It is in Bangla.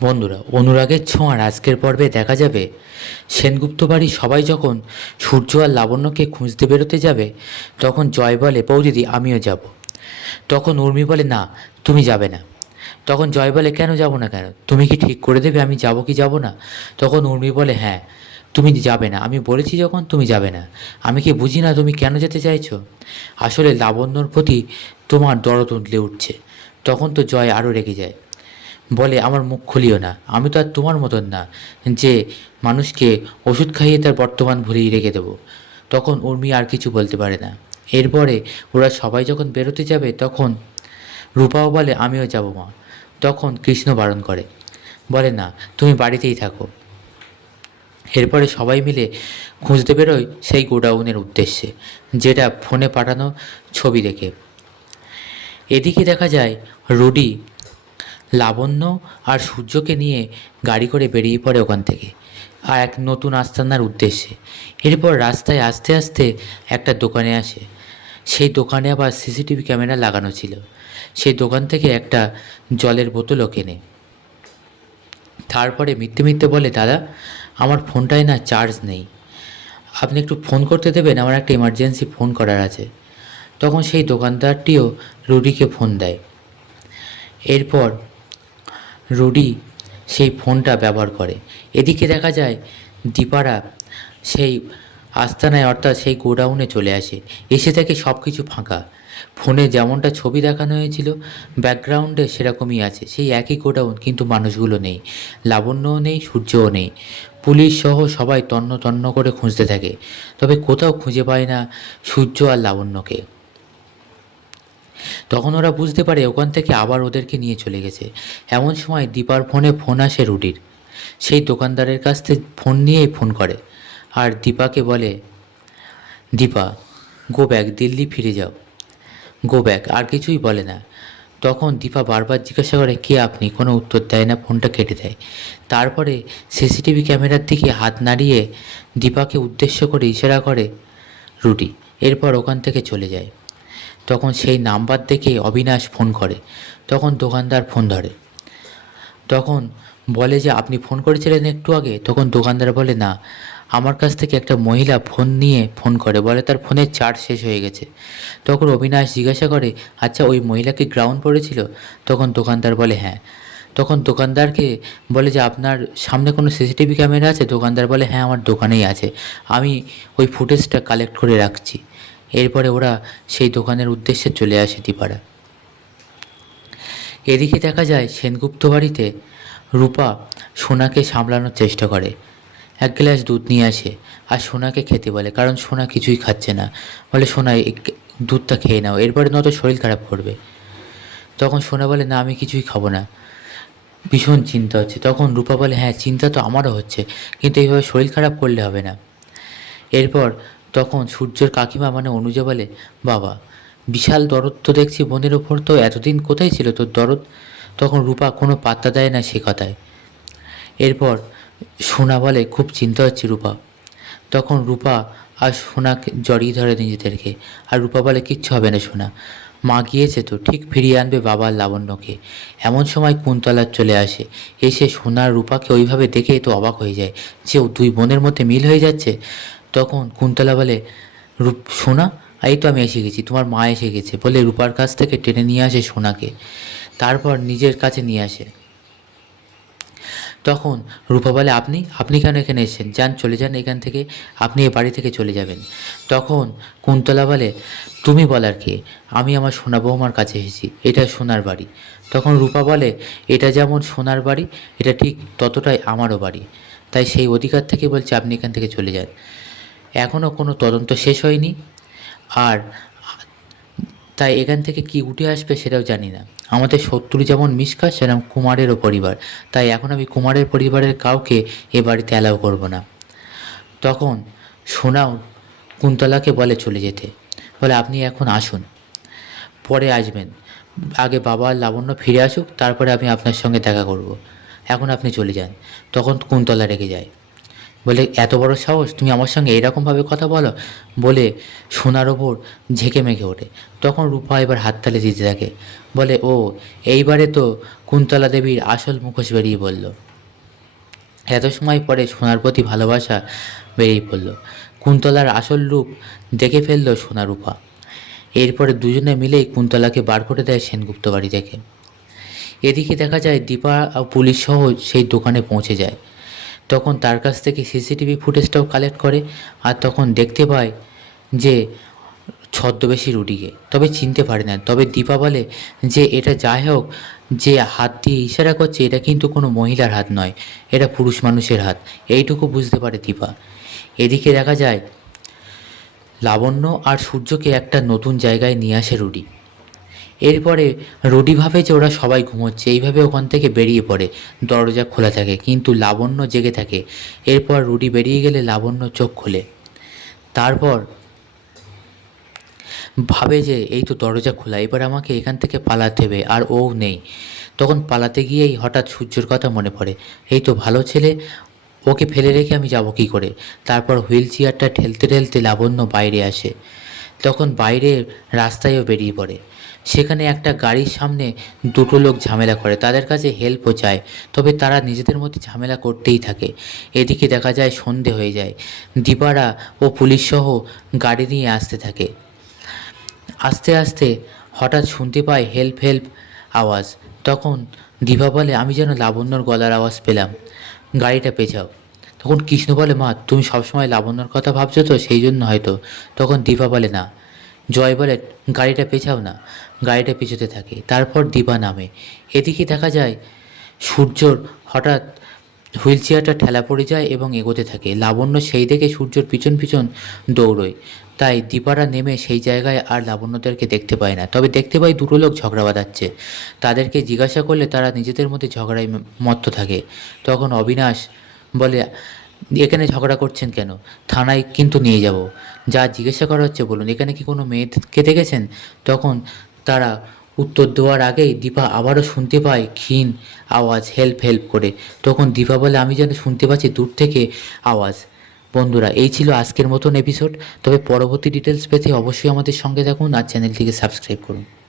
বন্ধুরা, অনুরাগের ছোঁয়ার আজকের পর্বে দেখা যাবে, সেনগুপ্ত বাড়ির সবাই যখন সূর্য আর লাবণ্যকে খুঁজতে বেরোতে যাবে, তখন জয় বলে বৌদিদি আমিও যাব। তখন উর্মি বলে, না, তুমি যাবে না। তখন জয় বলে, কেন যাব না কেন? তুমি কি ঠিক করে দেবে? আমি যাব কি যাব না? তখন উর্মি বলে হ্যাঁ তুমি যাবে না। আমি বলেছি যখন, তুমি যাবে না। আমি কি বুঝি না তুমি কেন যেতে চাইছো? আসলে লাবণ্যর প্রতি তোমার দরদ উঠলে উঠছে। তখন তো জয় আরও রেগে যায়। বলে, আমার মুখ খুলিও না। আমি তো আর তোমার মতন না যে মানুষকে ওষুধ খাইয়ে তার বর্তমান ভুলেই রেখে দেবো। তখন উর্মি আর কিছু বলতে পারে না। এরপরে ওরা সবাই যখন বেরোতে যাবে, তখন রূপাও বলে, আমিও যাব মা। তখন কৃষ্ণ বারণ করে। বলে, না, তুমি বাড়িতেই থাকো। এরপরে সবাই মিলে খুঁজতে বেরোয় সেই গোডাউনের উদ্দেশ্যে, যেটা ফোনে পাঠানো ছবি দেখে। এদিকে দেখা যায় রুডি লাবণ্য আর সূর্যকে নিয়ে গাড়ি করে বেরিয়ে পড়ে ওখান থেকে, আর এক নতুন আস্তানার উদ্দেশ্যে। এরপর রাস্তায় আস্তে আস্তে একটা দোকানে আসে। সেই দোকানে আবার সিসিটিভি ক্যামেরা লাগানো ছিল। সেই দোকান থেকে একটা জলের বোতলও কেনে। তারপরে মিথ্যে মিথ্যে বলে, দাদা, আমার ফোনটায় না চার্জ নেই। আপনি একটু ফোন করতে দেবেন, আমার একটা ইমার্জেন্সি ফোন করার আছে। তখন সেই দোকানদারটিও রুডিকে ফোন দেয়। এরপর রুডি সেই ফোনটা ব্যবহার করে। এদিকে দেখা যায় দীপারা সেই আস্তানায় অর্থাৎ সেই গোডাউনে চলে আসে। এসে থাকে সব কিছু ফাঁকা। ফোনে যেমনটা ছবি দেখানো হয়েছিল, ব্যাকগ্রাউন্ডে সেরকমই আছে। সেই একই গোডাউন, কিন্তু মানুষগুলো নেই। লাবণ্যও নেই, সূর্যও নেই। পুলিশ সহ সবাই তন্ন তন্ন করে খুঁজতে থাকে। তবে কোথাও খুঁজে পায় না সূর্য আর লাবণ্যকে। তখন ওরা বুঝতে পারে ওখান থেকে আবার ওদেরকে নিয়ে চলে গেছে। এমন সময় দীপার ফোনে ফোন আসে রুডির। সেই দোকানদারের কাছ থেকে ফোন নিয়েই ফোন করে। আর দীপাকে বলে, দীপা গো ব্যাক দিল্লি ফিরে যাও। গো ব্যাক আর কিছুই বলে না তখন দীপা বারবার জিজ্ঞাসা করে, কে আপনি? কোনো উত্তর দেয় না? ফোনটা কেটে দেয় তারপরে সিসিটিভি ক্যামেরার দিকে হাত নাড়িয়ে দীপাকে উদ্দেশ্য করে ইশারা করে, রুডি, এরপর ওখান থেকে চলে যায়। তখন সেই নাম্বার দেখে অবিনাশ ফোন করে। তখন দোকানদার ফোন ধরে। তখন বলে যে, আপনি ফোন করেছিলেন একটু আগে? তখন দোকানদার বলে, না, আমার কাছ থেকে একটা মহিলা ফোন নিয়ে ফোন করে। বলে, তার ফোনের চার্জ শেষ হয়ে গেছে। তখন অবিনাশ জিজ্ঞাসা করে আচ্ছা ওই মহিলা কি গ্রাউন্ড পড়েছিল? তখন দোকানদার বলে হ্যাঁ। তখন দোকানদারকে বলে যে, আপনার সামনে কোনো সিসিটিভি ক্যামেরা আছে? দোকানদার বলে হ্যাঁ আমার দোকানেই আছে। আমি ওই ফুটেজটা কালেক্ট করে রাখছি। এরপরে ওরা সেই দোকানের উদ্দেশ্যে চলে আসে দীপারা। এদিকে দেখা যায় সেনগুপ্ত বাড়িতে রূপা সোনাকে সামলানোর চেষ্টা করে। এক গ্লাস দুধ নিয়ে আসে আর সোনাকে খেতে বলে, কারণ সোনা কিছুই খাচ্ছে না। বলে, সোনা দুধটা খেয়ে নাও, এরপরে নয়তো শরীর খারাপ করবে। তখন সোনা বলে, না, আমি কিছুই খাব না। ভীষণ চিন্তা হচ্ছে। তখন রূপা বলে হ্যাঁ চিন্তা তো আমারও হচ্ছে, কিন্তু এইভাবে শরীর খারাপ করলে হবে না। এরপর তখন সূর্যের কাকিমা মানে অনুজা বলে, বাবা, বিশাল দরদ তো দেখছি বোনের ওপর তো এতদিন কোথায় ছিল তোর দরদ? তখন রূপা কোনো পাত্তা দেয় না সে কথায়। এরপর সোনা বলে, খুব চিন্তা হচ্ছে রূপা। তখন রূপা আর সোনাকে জড়িয়ে ধরে নিজেদেরকে। আর রূপা বলে, কিচ্ছু হবে না সোনা, মা গিয়েছে তো, ঠিক ফিরিয়ে আনবে বাবার লাবণ্যকে। এমন সময় কুন্তলা চলে আসে, এসে সোনার রূপাকে ওইভাবে দেখে তো অবাক হয়ে যায়, যে দুই বোনের মধ্যে মিল হয়ে যাচ্ছে। তখন কুন্তলা বলে, রূপ, সোনা, এই তো আমি এসে গেছি, তোমার মা এসে গেছে। বলে রূপার কাছ থেকে টেনে নিয়ে আসে সোনাকে, তারপর নিজের কাছে নিয়ে আসে। তখন রূপা বলে, আপনি আপনি কেন এখানে এসেছেন? যান, চলে যান এখান থেকে, আপনি এ বাড়ি থেকে চলে যাবেন। তখন কুন্তলা বলে, তুমি বলার কে, আমি আমার সোনা বৌমার কাছে এসেছি, এটা সোনার বাড়ি। তখন রূপা বলে, এটা যেমন সোনার বাড়ি, এটা ঠিক ততটাই আমারও বাড়ি। তাই সেই অধিকার থেকে বলছে, আপনি এখান থেকে চলে যান। এখনও কোনো তদন্ত শেষ হয়নি। আর তাই এখান থেকে কি উঠে আসবে সেটাও জানি না। আমাদের শত্রু যেমন মিসকা সেরকম কুমারেরও পরিবার। তাই এখন আমি কুমারের পরিবারের কাউকে এ বাড়িতে অ্যালাউ করব না। তখন সোনাও কুন্তলাকে বলে চলে যেতে। বলে, আপনি এখন আসুন। পরে আসবেন। আগে বাবা লাবণ্য ফিরে আসুক, তারপরে আমি আপনার সঙ্গে দেখা করব। এখন আপনি চলে যান। তখন কুন্তলা রেগে যায়। বলে, এত বড় সাহস? তুমি আমার সঙ্গে এরকমভাবে কথা বলো? বলে সোনার ওপর ঝেঁকে মেঘে ওঠে। তখন রূপা এবার হাততালি দিতে থাকে। বলে, ও, এইবারে তো কুন্তলা দেবীর আসল মুখোশ বেরিয়ে বলল এত সময় পরে সোনার প্রতি ভালোবাসা বেরিয়ে পড়ল। কুন্তলার আসল রূপ দেখে ফেলল সোনা রূপা। এরপরে দুজনে মিলেই কুন্তলাকে বার করে দেয় সেনগুপ্ত বাড়ি থেকে। এদিকে দেখা যায় দীপা পুলিশ সহ সেই দোকানে পৌঁছে যায়। তখন তার কাছ থেকে সিসিটিভি ফুটেজটাও কালেক্ট করে আর তখন দেখতে পায় যে ছদ্মবেশী রুডিকে। তবে চিনতে পারে না। তবে দীপা বলে যে, এটা যাই হোক, যে হাত দিয়ে ইশারা করছে, এটা কিন্তু কোনো মহিলার হাত নয়। এটা পুরুষ মানুষের হাত। এইটুকু বুঝতে পারে দীপা। এদিকে দেখা যায়, লাবণ্য আর সূর্যকে একটা নতুন জায়গায় নিয়ে আসে রুডি। এরপরে রুডি ভাবে যে ওরা সবাই ঘুমোচ্ছে, এইভাবে ওখান থেকে বেরিয়ে পড়ে। দরজা খোলা থাকে, কিন্তু লাবণ্য জেগে থাকে। এরপর রুডি বেরিয়ে গেলে লাবণ্য চোখ খোলে। তারপর ভাবে যে, এই তো দরজা খোলা, এবার আমাকে এখান থেকে পালাতে হবে, আর ও নেই। তখন পালাতে গিয়েই হঠাৎ সূর্যর কথা মনে পড়ে। এই তো ভালো ছেলে, ওকে ফেলে রেখে আমি যাব কী করে? তারপর হুইল চেয়ারটা ঠেলতে ঠেলতে লাবণ্য বাইরে আসে। তখন বাইরে রাস্তায়ও বেরিয়ে পড়ে। সেখানে একটা গাড়ির সামনে দুটো লোক ঝামেলা করে, তাদের কাছে হেল্পও চায়, তবে তারা নিজেদের মধ্যে ঝামেলা করতেই থাকে। এদিকে দেখা যায় সন্ধে হয়ে যায়। দীপারা ও পুলিশ সহ গাড়ি নিয়ে আসতে থাকে। আস্তে আস্তে হঠাৎ শুনতে পায় হেল্প হেল্প আওয়াজ। তখন দিভা বলে, আমি যেন লাবণ্যর গলার আওয়াজ পেলাম। গাড়িটা পেছাও। তখন কৃষ্ণ বলে, মা, তুমি সবসময় লাবণ্যর কথা ভাবছ তো, সেই জন্য হয়তো। তখন দিভা বলে, না জয় বলে গাড়িটা পেছাও না, গাড়িটা পিছোতে থাকে। তারপর দিবা নামে। এদিকে দেখা যায়, সূর্যর হঠাৎ হুইল চেয়ারটা ঠেলা পড়ে যায় এবং এগোতে থাকে। লাবণ্য সেই দেখে সূর্যর পিছন পিছন দৌড়োয়। তাই দীপারা নেমে সেই জায়গায় আর লাবণ্যদেরকে দেখতে পায় না। তবে দেখতে পাই দুটো লোক ঝগড়া বাঁধাচ্ছে। তাদেরকে জিজ্ঞাসা করলে তারা নিজেদের মধ্যে ঝগড়ায় মত্ত থাকে। তখন অবিনাশ বলে এখানে ঝগড়া করছেন কেন? থানায় কিন্তু নিয়ে যাব। যা জিজ্ঞাসা করা হচ্ছে, বলুন, এখানে কি কোনো মেয়েকে দেখেছেন? তখন তারা উত্তর দেওয়ার আগেই দীপা আবারও শুনতে পায় ক্ষীণ আওয়াজ, হেল্প হেল্প করে। তখন দীপা বলে, আমি যেন শুনতে পাচ্ছি দূর থেকে আওয়াজ। বন্ধুরা, এই ছিল আজকের মতন এপিসোড তবে পরবর্তী ডিটেলস পেতে অবশ্যই আমাদের সঙ্গে থাকুন আর চ্যানেলটিকে সাবস্ক্রাইব করুন।